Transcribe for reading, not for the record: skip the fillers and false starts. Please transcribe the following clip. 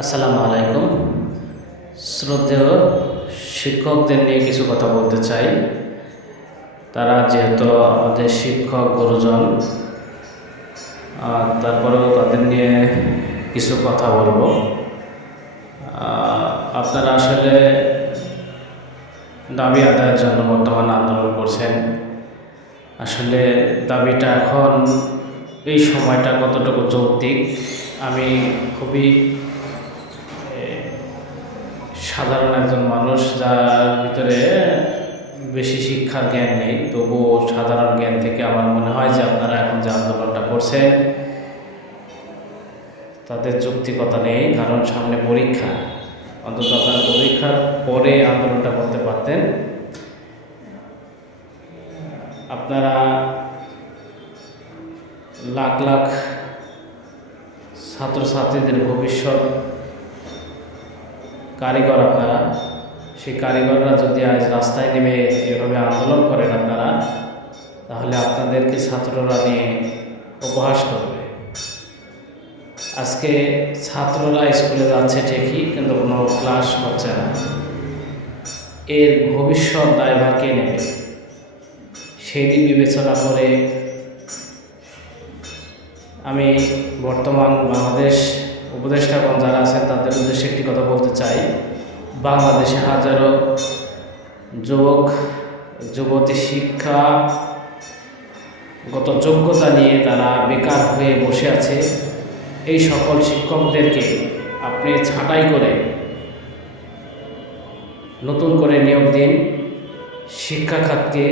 আসসালামু আলাইকুম। শ্রদ্ধেয় শিক্ষকদের নিয়ে কিছু কথা বলতে চাই। তারা যেহেতু আমাদের শিক্ষক গুরুজন, তারপরেও তাদের নিয়ে কিছু কথা বলবো। আপনারা আসলে দাবি আদায়ের জন্য বর্তমান আন্দোলন করছেন। আসলে দাবিটা এখন এই সময়টা কতটুকু যৌক্তিক, আমি খুবই সাধারণ একজন মানুষ, যার ভিতরে বেশি শিক্ষার জ্ঞান নেই, তবুও সাধারণ জ্ঞান থেকে আমার মনে হয় যে আপনারা এখন যে আন্দোলনটা করছেন তাদের যৌক্তিকতা নেই। কারণ সামনে পরীক্ষা, অন্তত আপনারা পরীক্ষার পরে আন্দোলনটা করতে পারতেন। আপনারা লাখ লাখ ছাত্রছাত্রীদের ভবিষ্যৎ কারিগর আপনারা। সেই কারিগররা যদি আজ রাস্তায় নেমে এভাবে আন্দোলন করেন আপনারা, তাহলে আপনাদেরকে ছাত্ররা নিয়ে উপহাস করবে। আজকে ছাত্ররা স্কুলে যাচ্ছে ঠিকই, কিন্তু কোনো ক্লাস হচ্ছে না। এর ভবিষ্যৎ দায়ভার কে নেবে? সেই দিক বিবেচনা করে আমি বর্তমান বাংলাদেশ উপদেষ্টাগণ যারা আছেন তাদের উদ্দেশ্যে একটি কথা বলতে চাই। বাংলাদেশে হাজারো যুবক যুবতী শিক্ষাগত যোগ্যতা নিয়ে তারা বেকার হয়ে বসে আছে। এই সকল শিক্ষকদেরকে আপনি ছাঁটাই করে নতুন করে নিয়োগ দিন। শিক্ষা খাতকে